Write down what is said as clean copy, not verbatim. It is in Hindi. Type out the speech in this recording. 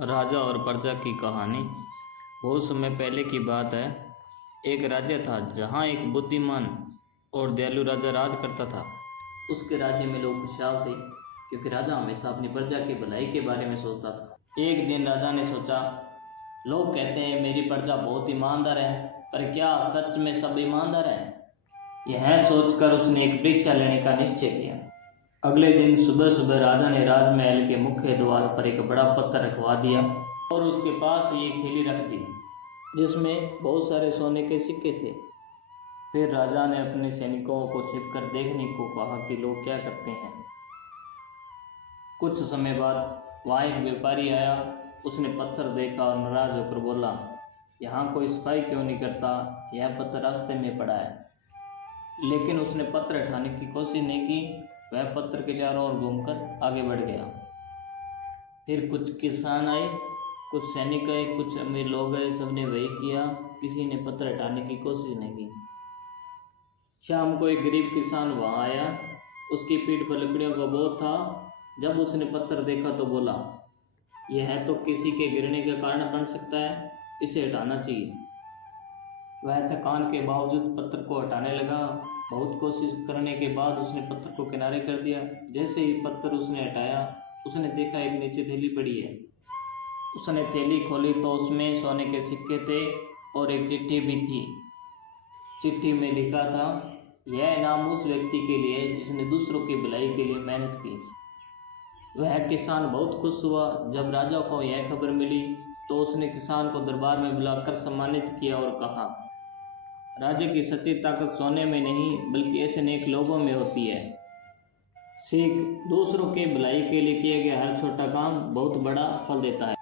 राजा और प्रजा की कहानी। बहुत समय पहले की बात है। एक राज्य था जहाँ एक बुद्धिमान और दयालु राजा राज करता था। उसके राज्य में लोग खुशहाल थे क्योंकि राजा हमेशा अपनी प्रजा की भलाई के बारे में सोचता था। एक दिन राजा ने सोचा, लोग कहते हैं मेरी प्रजा बहुत ईमानदार है, पर क्या सच में सब ईमानदार हैं? यह सोचकर उसने एक परीक्षा लेने का निश्चय किया। अगले दिन सुबह सुबह राजा ने राजमहल के मुख्य द्वार पर एक बड़ा पत्थर रखवा दिया और उसके पास ही एक थैली रख दी जिसमें बहुत सारे सोने के सिक्के थे। फिर राजा ने अपने सैनिकों को छिपकर देखने को कहा कि लोग क्या करते हैं। कुछ समय बाद वहाँ एक व्यापारी आया। उसने पत्थर देखा और नाराज होकर बोला, यहाँ कोई सफाई क्यों नहीं करता? यह पत्थर रास्ते में पड़ा है। लेकिन उसने पत्थर उठाने की कोशिश नहीं की। वह पत्थर के चारों ओर घूमकर आगे बढ़ गया। फिर कुछ किसान आए, कुछ सैनिक आए, कुछ अमीर लोग आए। सबने वही किया, किसी ने पत्थर हटाने की कोशिश नहीं की। शाम को एक गरीब किसान वहाँ आया। उसकी पीठ पर लकड़ियों का बोझ था। जब उसने पत्थर देखा तो बोला, यह तो किसी के गिरने का कारण बन सकता है, इसे हटाना चाहिए। वह थकान के बावजूद पत्थर को हटाने लगा। बहुत कोशिश करने के बाद उसने पत्थर को किनारे कर दिया। जैसे ही पत्थर उसने हटाया, उसने देखा एक नीचे थैली पड़ी है। उसने थैली खोली तो उसमें सोने के सिक्के थे और एक चिट्ठी भी थी। चिट्ठी में लिखा था, यह इनाम उस व्यक्ति के लिए जिसने दूसरों की भलाई के लिए मेहनत की। वह किसान बहुत खुश हुआ। जब राजा को यह खबर मिली तो उसने किसान को दरबार में बुलाकर सम्मानित किया और कहा, राज्य की सच्ची ताकत सोने में नहीं बल्कि ऐसे नेक लोगों में होती है। सीख, दूसरों के भलाई के लिए किया गया हर छोटा काम बहुत बड़ा फल देता है।